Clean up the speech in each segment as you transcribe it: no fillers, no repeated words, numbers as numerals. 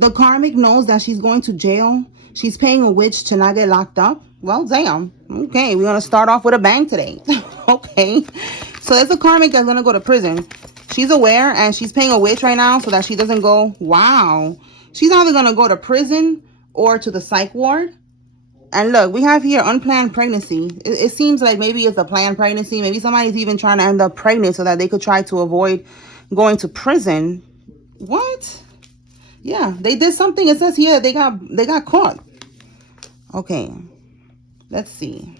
The karmic knows that she's going to jail. She's paying a witch to not get locked up. Well, damn. Okay, we're going to start off with a bang today. Okay. So there's a karmic that's going to go to prison. She's aware and she's paying a witch right now so that she doesn't go. Wow. She's either going to go to prison or to the psych ward. And look, we have here unplanned pregnancy. It seems like maybe it's a planned pregnancy. Maybe somebody's even trying to end up pregnant so that they could try to avoid going to prison. What? Yeah, they did something. It says here they got caught. Okay, let's see.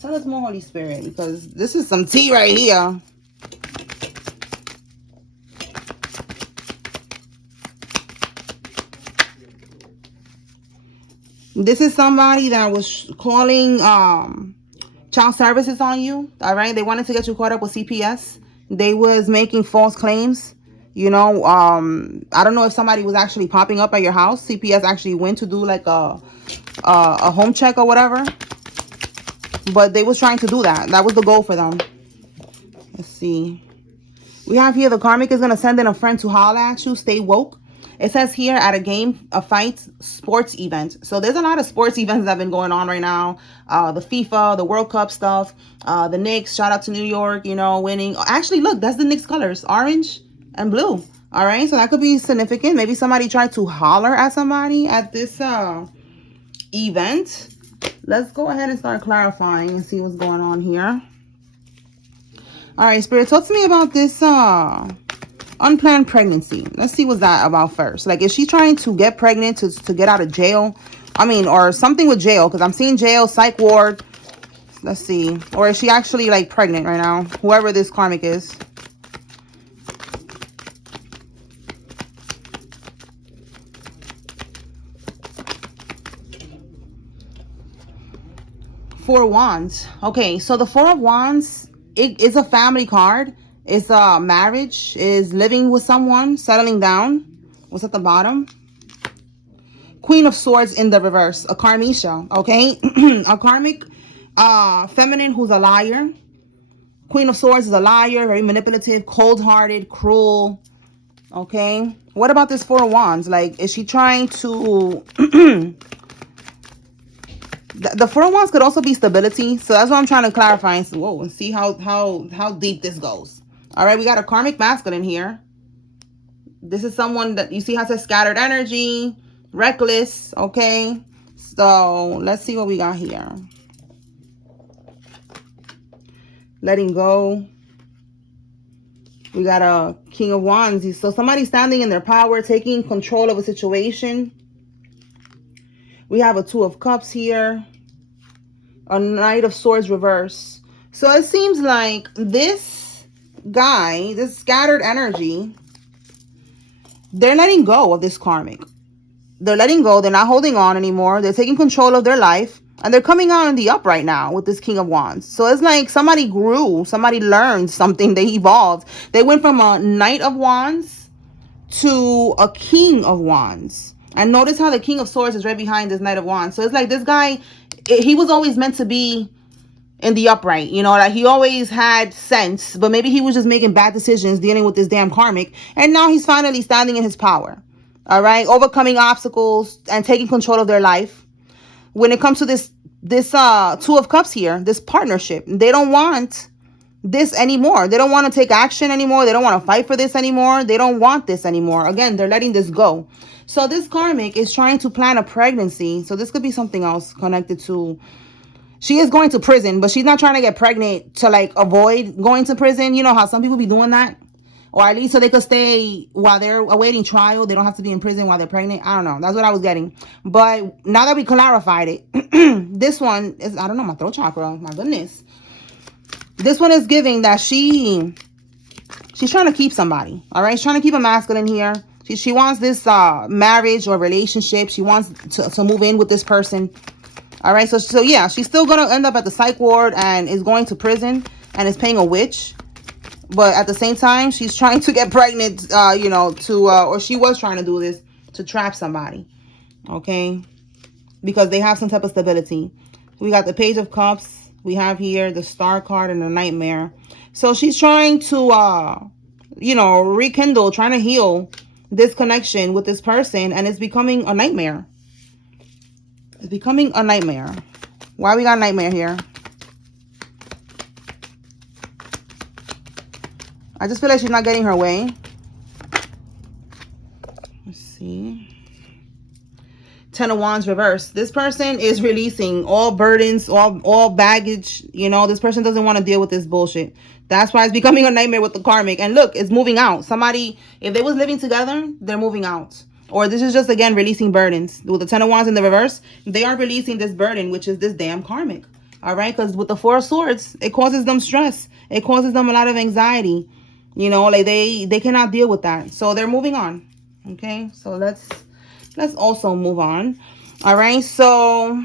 Tell us more, Holy Spirit, because this is some tea right here. This is somebody that was calling child services on you. All right, they wanted to get you caught up with CPS. They was making false claims. You know, I don't know if somebody was actually popping up at your house. CPS actually went to do like a home check or whatever. But they was trying to do that. That was the goal for them. Let's see. We have here the karmic is going to send in a friend to holler at you. Stay woke. It says here at a game, a fight, sports event. So there's a lot of sports events that have been going on right now. The FIFA, the World Cup stuff, the Knicks, shout out to New York, you know, winning. Actually, look, that's the Knicks colors, orange and blue. All right, so that could be significant. Maybe somebody tried to holler at somebody at this event. Let's go ahead and start clarifying and see what's going on here. All right, Spirit, talk to me about this unplanned pregnancy. Let's see what's that about first. Like, is she trying to get pregnant to get out of jail? I mean, or something with jail, because I'm seeing jail, psych ward. Let's see. Or is she actually, like, pregnant right now? Whoever this karmic is. Four of Wands. Okay, so the Four of Wands, it is a family card. It's marriage, is living with someone, settling down. What's at the bottom? Queen of Swords in the reverse, a karmisha, okay? A karmic feminine who's a liar. Queen of Swords is a liar, very manipulative, cold-hearted, cruel, okay? What about this Four of Wands? Like, is she trying to... The Four of Wands could also be stability. So that's what I'm trying to clarify and see, whoa, and see how deep this goes. All right, we got a karmic masculine here. This is someone that you see has a scattered energy, reckless, okay? So let's see what we got here. Letting go. We got a King of Wands. So somebody standing in their power, taking control of a situation. We have a Two of Cups here. A Knight of Swords reverse. So it seems like this guy, this scattered energy, they're letting go of this karmic. They're letting go. They're not holding on anymore. They're taking control of their life. And they're coming out in the up right now with this King of Wands. So it's like somebody grew. Somebody learned something. They evolved. They went from a Knight of Wands to a King of Wands. And notice how the King of Swords is right behind this Knight of Wands. So it's like this guy, he was always meant to be in the upright. You know, like he always had sense. But maybe he was just making bad decisions dealing with this damn karmic. And now he's finally standing in his power. All right? Overcoming obstacles and taking control of their life. When it comes to this Two of Cups here, this partnership, they don't want this anymore. They don't want to take action anymore. They don't want to fight for this anymore. They don't want this anymore. Again, they're letting this go. So this karmic is trying to plan a pregnancy. So this could be something else connected to... She is going to prison, but she's not trying to get pregnant to like avoid going to prison. You know how some people be doing that? Or at least so they could stay while they're awaiting trial. They don't have to be in prison while they're pregnant. I don't know. That's what I was getting. But now that we clarified it, this one is... I don't know, my throat chakra. My goodness. This one is giving that she's trying to keep somebody. All right? She's trying to keep a masculine here. She wants this marriage or relationship. She wants to move in with this person. All right? So yeah, she's still going to end up at the psych ward and is going to prison and is paying a witch. But at the same time, she's trying to get pregnant, you know, or she was trying to do this to trap somebody. Okay? Because they have some type of stability. We got the Page of Cups. We have here the Star card and the Nightmare. So she's trying to, you know, rekindle, trying to heal this connection with this person, and it's becoming a nightmare. It's becoming a nightmare. Why we got nightmare here? I just feel like she's not getting her way. Let's see. 10 of Wands reverse. This person is releasing all burdens, all baggage. You know, this person doesn't want to deal with this bullshit. That's why it's becoming a nightmare with the karmic. And look, it's moving out. Somebody, if they was living together, they're moving out. Or this is just, again, releasing burdens. With the 10 of Wands in the reverse, they are releasing this burden, which is this damn karmic. All right? Because with the 4 of Swords, it causes them stress. It causes them a lot of anxiety. You know, like they cannot deal with that. So they're moving on. Okay? So let's also move on. All right, so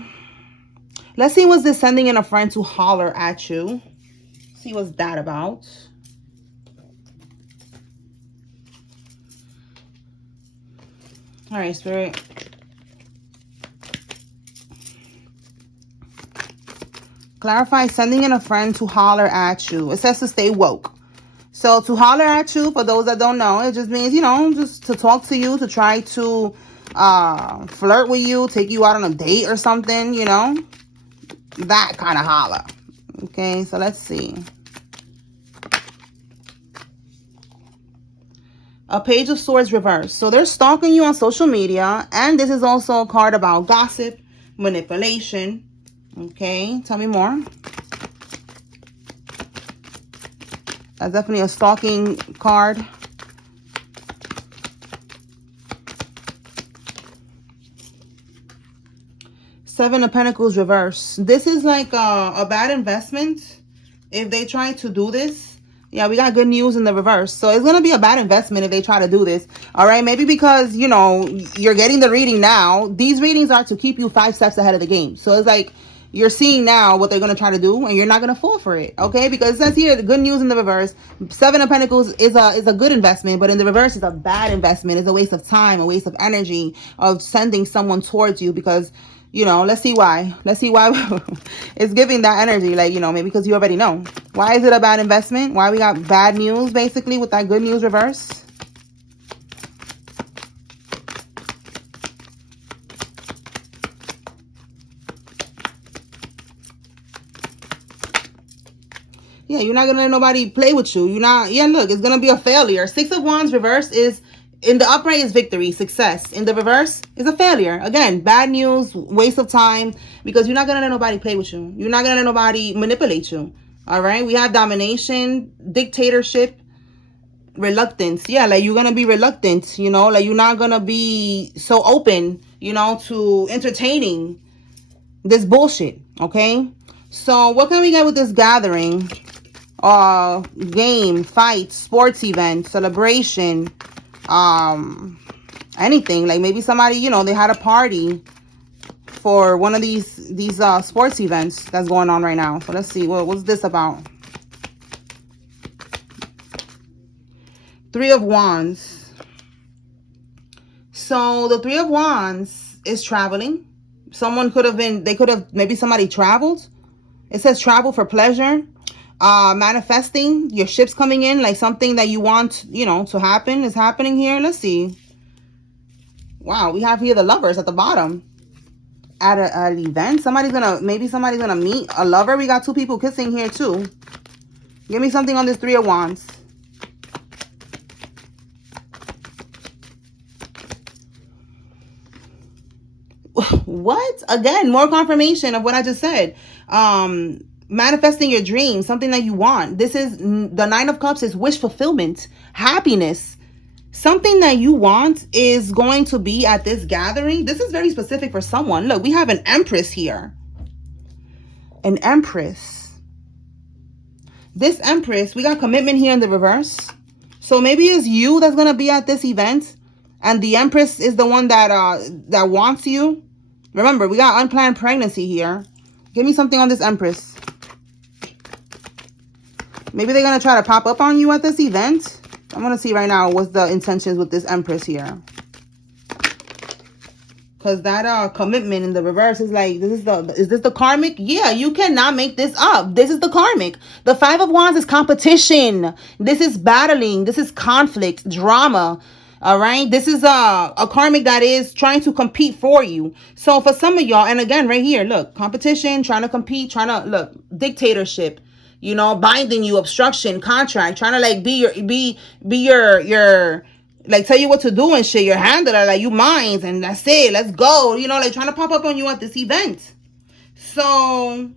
let's see what's this sending in a friend to holler at you. See what's that about. All right, Spirit. Clarify sending in a friend to holler at you. It says to stay woke. So to holler at you, for those that don't know, it just means, you know, just to talk to you, to try to flirt with you, take you out on a date or something, you know, that kind of holler. Okay, so let's see. A Page of Swords reverse. So they're stalking you on social media, and this is also a card about gossip, manipulation. Okay, tell me more. That's definitely a stalking card. Seven of Pentacles reverse. This is like a bad investment if they try to do this. Yeah, we got good news in the reverse. So it's going to be a bad investment if they try to do this. All right, maybe because, you know, you're getting the reading now. These readings are to keep you 5 steps ahead of the game. So it's like you're seeing now what they're going to try to do, and you're not going to fall for it. Okay, because it says here, the good news in the reverse. 7 of Pentacles is a good investment, but in the reverse, it's a bad investment. It's a waste of time, a waste of energy of sending someone towards you because, you know, let's see why. Let's see why it's giving that energy. Like, you know, maybe because you already know. Why is it a bad investment? Why we got bad news, basically, with that good news reverse? Yeah, you're not going to let nobody play with you. You're not, yeah, look, it's going to be a failure. 6 of Wands reverse is, in the upright is victory, success. In the reverse is a failure. Again, bad news, waste of time, because you're not going to let nobody play with you. You're not going to let nobody manipulate you. All right? We have domination, dictatorship, reluctance. Yeah, like you're going to be reluctant, you know, like you're not going to be so open, you know, to entertaining this bullshit. Okay? So what can we get with this gathering? Game, fight, sports event, celebration, anything. Like maybe somebody, you know, they had a party for one of these sports events that's going on right now. So let's see, what's this about? 3 of Wands. So the 3 of Wands is traveling. Someone could have been, maybe somebody traveled. It says travel for pleasure. Manifesting, your ship's coming in, like something that you want, you know, to happen is happening here. Let's see. Wow, we have here the Lovers at the bottom. At an event, maybe somebody's gonna meet a lover. We got 2 people kissing here too. Give me something on this 3 of Wands. What? Again, more confirmation of what I just said. Manifesting your dreams, something that you want. This is the 9 of Cups is wish fulfillment, happiness. Something that you want is going to be at this gathering. This is very specific for someone. Look, we have an Empress here. An Empress. This Empress, we got commitment here in the reverse. So maybe it's you that's going to be at this event, and the Empress is the one that wants you. Remember, we got unplanned pregnancy here. Give me something on this Empress. Maybe they're going to try to pop up on you at this event. I'm going to see right now what's the intentions with this Empress here. Because that commitment in the reverse is like, is this the karmic? Yeah, you cannot make this up. This is the karmic. The 5 of Wands is competition. This is battling. This is conflict, drama. All right. This is a karmic that is trying to compete for you. So for some of y'all, and again, right here, look, competition, trying to compete, trying to look, dictatorship, you know, binding you, obstruction, contract, trying to like be your like tell you what to do and shit, your handler, like you minds and that's it, let's go, you know, like trying to pop up on you at this event. So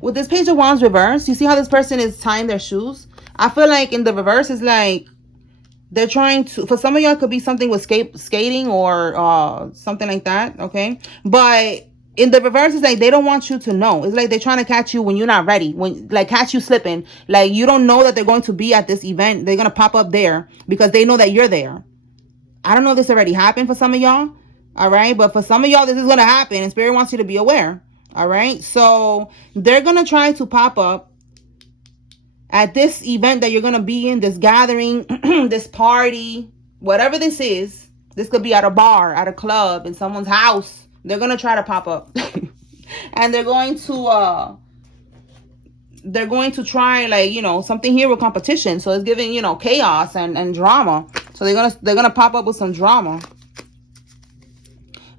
with this page of wands reverse, you see how this person is tying their shoes? I feel like in the reverse is like they're trying to, for some of y'all, it could be something with skating or something like that, okay? But in the reverse, it's like they don't want you to know. It's like they're trying to catch you when you're not ready, when like catch you slipping. Like you don't know that they're going to be at this event. They're going to pop up there because they know that you're there. I don't know if this already happened for some of y'all, all right? But for some of y'all, this is going to happen, and Spirit wants you to be aware, all right? So they're going to try to pop up at this event that you're going to be in, this gathering, this party, whatever this is. This could be at a bar, at a club, in someone's house. They're going to try to pop up. And they're going to try, like, you know, something here with competition. So it's giving, you know, chaos and drama. So they're gonna pop up with some drama.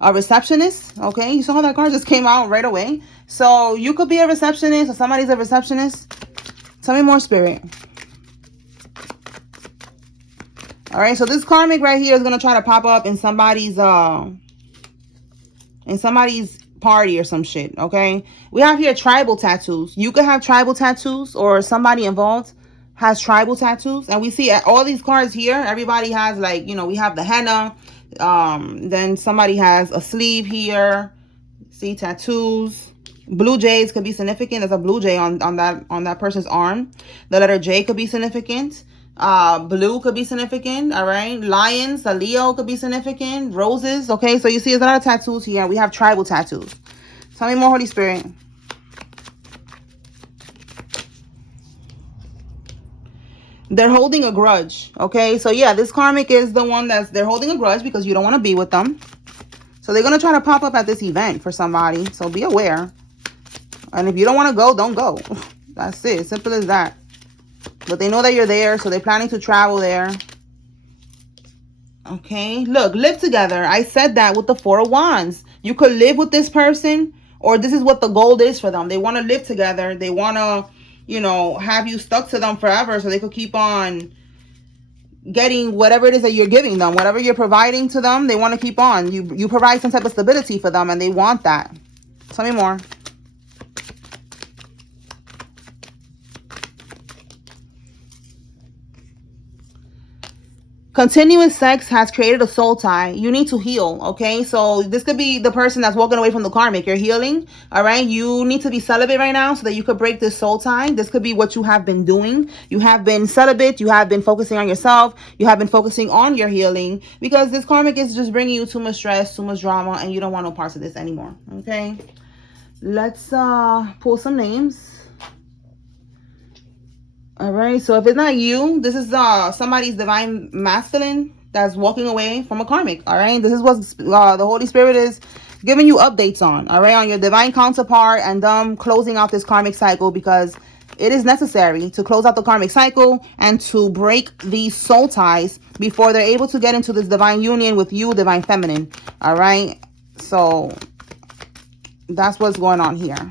A receptionist, okay? You saw how that card just came out right away. So you could be a receptionist or somebody's a receptionist. Tell me more, Spirit. All right, so this karmic right here is gonna try to pop up in somebody's party or some shit, okay? We have here tribal tattoos. You could have tribal tattoos, or somebody involved has tribal tattoos. And we see all these cards here, everybody has, like, you know, we have the henna, then somebody has a sleeve here. See, tattoos. Blue jays could be significant. There's a blue jay on that person's arm. The letter J could be significant. Blue could be significant. All right, lions, a Leo could be significant. Roses. Okay, so you see there's a lot of tattoos here. We have tribal tattoos. Tell me more, Holy Spirit. They're holding a grudge. Okay, so yeah, this karmic is the one they're holding a grudge because you don't want to be with them. So they're gonna try to pop up at this event for somebody. So be aware. And if you don't want to go, don't go. That's it. Simple as that. But they know that you're there, so they're planning to travel there. Okay. Look, live together. I said that with the Four of Wands. You could live with this person, or this is what the goal is for them. They want to live together. They want to, you know, have you stuck to them forever so they could keep on getting whatever it is that you're giving them. Whatever you're providing to them, they want to keep on. You provide some type of stability for them, and they want that. Tell me more. Continuous sex has created a soul tie. You need to heal, okay? So this could be the person that's walking away from the karmic. You're healing, all right? You need to be celibate right now so that you could break this soul tie. This could be what you have been doing. You have been celibate. You have been focusing on yourself. You have been focusing on your healing because this karmic is just bringing you too much stress, too much drama, and you don't want no parts of this anymore, okay? Let's pull some names. All right, so if it's not you, this is somebody's divine masculine that's walking away from a karmic. All right, this is what the Holy Spirit is giving you updates on. All right, on your divine counterpart and them closing out this karmic cycle, because it is necessary to close out the karmic cycle and to break these soul ties before they're able to get into this divine union with you, divine feminine. All right, so that's what's going on here.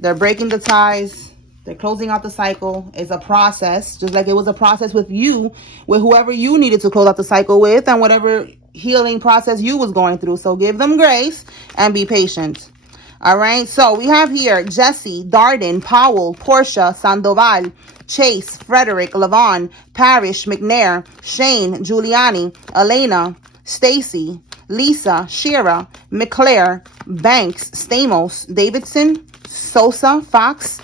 They're breaking the ties. They're closing out the cycle. It's a process, just like it was a process with you, with whoever you needed to close out the cycle with, and whatever healing process you was going through. So give them grace and be patient. All right. So we have here Jesse, Darden, Powell, Portia, Sandoval, Chase, Frederick, Levon, Parrish, McNair, Shane, Giuliani, Elena, Stacy, Lisa, Shira, McClare, Banks, Stamos, Davidson, Sosa, Fox,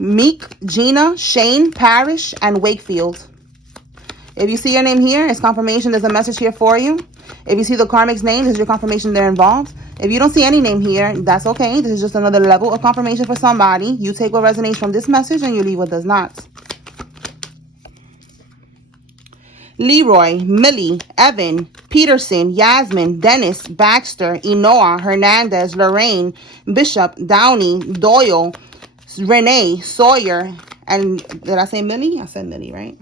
Meek, Gina, Shane, Parrish, and Wakefield. If you see your name here, it's confirmation. There's a message here for you. If you see the karmic's name, this is your confirmation they're involved. If you don't see any name here, that's okay. This is just another level of confirmation for somebody. You take what resonates from this message and you leave what does not. Leroy, Millie, Evan, Peterson, Yasmin, Dennis, Baxter, Enoa, Hernandez, Lorraine, Bishop, Downey, Doyle, Renee, Sawyer, and did I say Millie? I said Millie, right?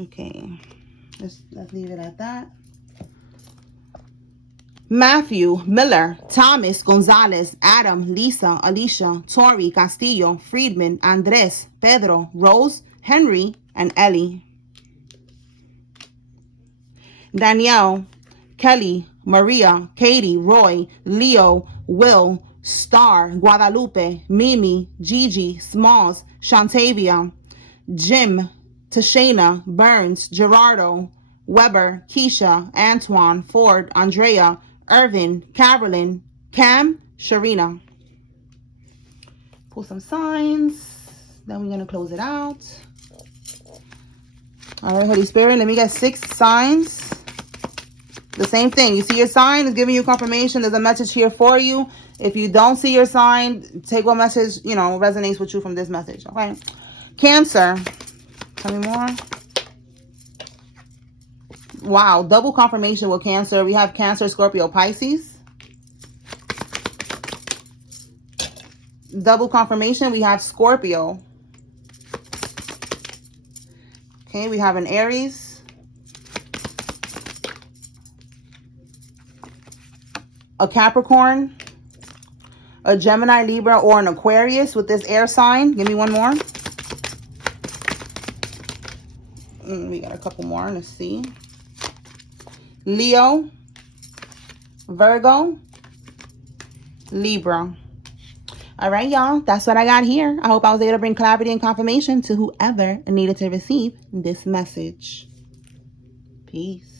Okay, let's leave it at that. Matthew, Miller, Thomas, Gonzalez, Adam, Lisa, Alicia, Tori, Castillo, Friedman, Andres, Pedro, Rose, Henry, and Ellie. Danielle, Kelly, Maria, Katie, Roy, Leo, Will, Star, Guadalupe, Mimi, Gigi, Smalls, Shantavia, Jim, Tashana, Burns, Gerardo, Weber, Keisha, Antoine, Ford, Andrea, Irvin, Carolyn, Cam, Sharina. Pull some signs. Then we're going to close it out. All right, Holy Spirit, let me get 6 signs. The same thing. You see your sign, it's giving you confirmation. There's a message here for you. If you don't see your sign, take what message, resonates with you from this message. Okay. Cancer. Tell me more. Wow. Double confirmation with Cancer. We have Cancer, Scorpio, Pisces. Double confirmation. We have Scorpio. Okay. We have an Aries. A Capricorn. A Gemini, Libra, or an Aquarius with this air sign. Give me one more. We got a couple more. Let's see. Leo, Virgo, Libra. All right, y'all. That's what I got here. I hope I was able to bring clarity and confirmation to whoever needed to receive this message. Peace.